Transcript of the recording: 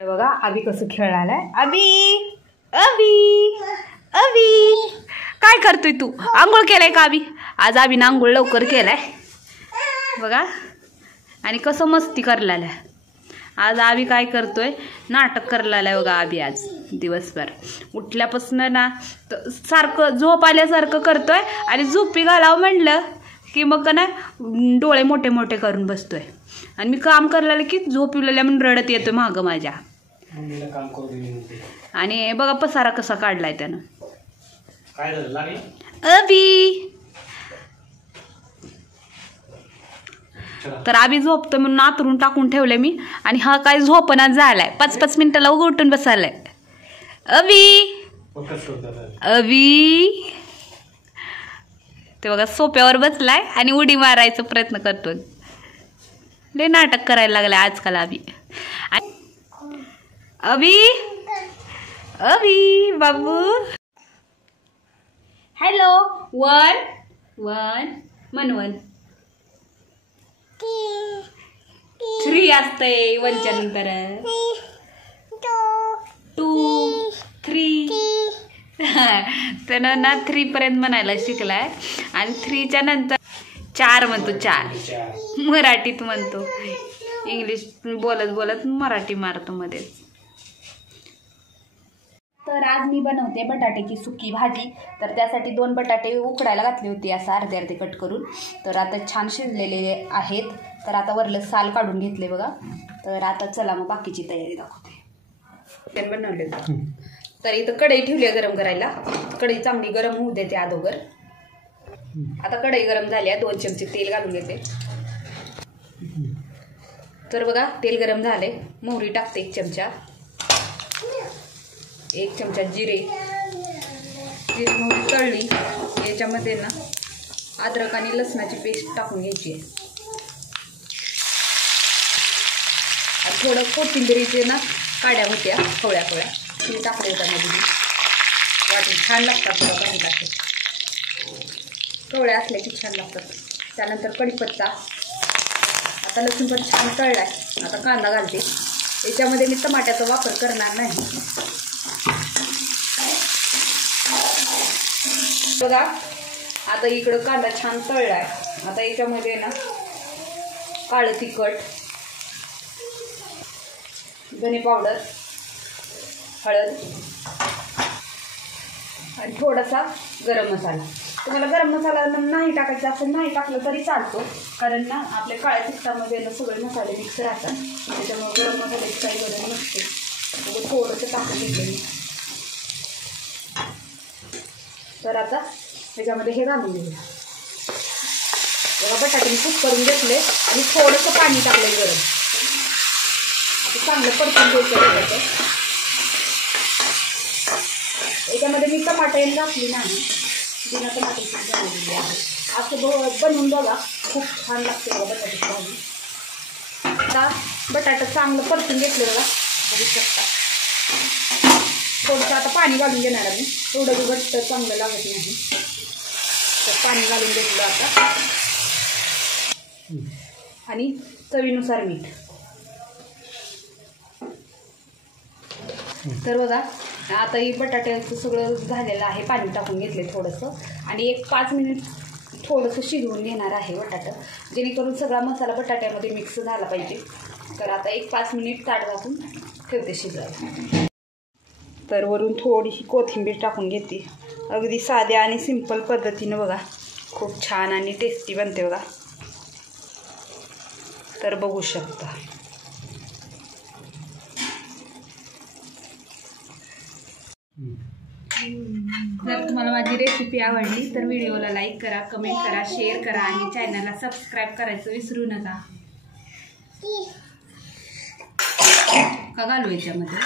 बघा अभि कसं खेळायलाय. अभि अभि अभि काय करतोय तू? आंघोळ केलाय का अभि? आज अभिनं आंघोळ लवकर केलाय बघा. आणि कसं मस्ती करलाय आज अभि. काय करतोय? नाटक करलाय बघा अभि आज दिवसभर. उठल्यापासून ना सारखं झोप आल्यासारखं करतोय आणि झोपी घालावं म्हणलं की मग ना डोळे मोठे मोठे करून बसतोय. आणि मी काम करायला की झोप येऊलेल्या म्हणून रडत येतोय मागं माझ्या. आणि बघा पसारा कसा काढलाय त्यानं. अभि तर अभि झोपतो म्हणून आतरून टाकून ठेवले मी. आणि हा काय झोपणाच झालाय. 5-5 मिनिटाला उठून बसायलाय. अभि अभि ते बघा सोप्यावर बसलाय आणि उडी मारायचा प्रयत्न करतोय. लय नाटक करायला लागलाय आजकाल अभि. अभि अभि बाबू हॅलो. 1 1 म्हण 1 3 असतंय 1च्या नंतर. 2 3 त्यानं ना 3 पर्यंत म्हणायला शिकलाय. आणि 3च्या नंतर 4 म्हणतो. 4 मराठीत म्हणतो. इंग्लिश बोलत बोलत मराठी मारतो मध्येच. तर आज मी बनवते बटाट्याची सुकी भाजी. तर त्यासाठी 2 बटाटे उकडायला घातले होते असं अर्धे कट करून. तर आता छान शिजलेले आहेत. तर आता वरलं साल काढून घेतले बघा. तर आता चला मग बाकीची तयारी दाखवते. त्याने बनवले. तर इथं कढई ठेवली आहे गरम करायला. कढई चांगली गरम होऊ देते अगोदर. आता कढई गरम झाली आहे. 2 चमचे तेल घालून घेते. तर बघा तेल गरम झाले. मोहरी टाकते 1 चमचा. 1 चमचा जिरे. मोहरी तळली. याच्यामध्ये ना अद्रक आणि लसणाची पेस्ट टाकून घ्यायची आहे. थोडं कोथिंबिरीचे ना काड्या होत्या कवळ्या ती टाकल्या त्यामध्ये. वाटून छान लागतात बघा काही टाकते. कवळ्या असल्या की छान लागतात. त्यानंतर कढीपत्ता. आता लसूण पण छान तळलाय. आता कांदा घालते. याच्यामध्ये मी टमाट्याचा वापर करणार नाही बघा. आता इकडं कांदा छान तळलाय. आता याच्यामध्ये ना काळं तिखट, धने पावडर, हळद आणि थोडासा गरम मसाला. तुम्हाला गरम मसाला नाही टाकायचा असेल नाही टाकलं तरी चालतो. कारण ना आपल्या काळ्या तिखटामध्ये ना सगळे मसाले मिक्स राहतात. त्याच्यामुळे गरम मसाल्याची काही गरज नसते. थोडंसं टाकून घेतलं मी. तर आता त्याच्यामध्ये हे घालून घेऊया बघा. बटाटे मी कुक करून घेतले आणि थोडंसं पाणी टाकलं गरम. आता चांगलं परतून घ्यायचं. याच्यामध्ये मी टमाटे घातली नाही. बिना टमाट्याची झालेली आहे. असं बनवून बघा. खूप छान लागते बघा बटाट्याची भाजी. आता बटाटा चांगलं परतून घेतलं बघा. बघू शकता. थोडंसं आता पाणी घालून घेणार आहे मी. थोडं घट्ट चांगलं लागत नाही. तर पाणी घालून घेतलं आता. आणि चवीनुसार मीठ. तर बघा आता ही बटाट्याचं सगळं झालेलं आहे. पाणी टाकून घेतले थोडंसं. आणि एक 5 मिनिट थोडंसं शिजवून घेणार आहे बटाटा. जेणेकरून सगळा मसाला बटाट्यामध्ये मिक्स झाला पाहिजे. तर आता एक 5 मिनिट ताट घालून ठेवते शिजायला. तर वरून थोडीशी कोथिंबीर टाकून घेते. अगदी साध्या आणि सिंपल पद्धतीनं बघा खूप छान आणि टेस्टी बनते बघा. तर बघू शकता. जर तुम्हाला माझी रेसिपी आवडली तर व्हिडिओला लाईक करा, कमेंट करा, शेअर करा आणि चॅनलला सबस्क्राईब करायचं विसरू नका. का घालू याच्यामध्ये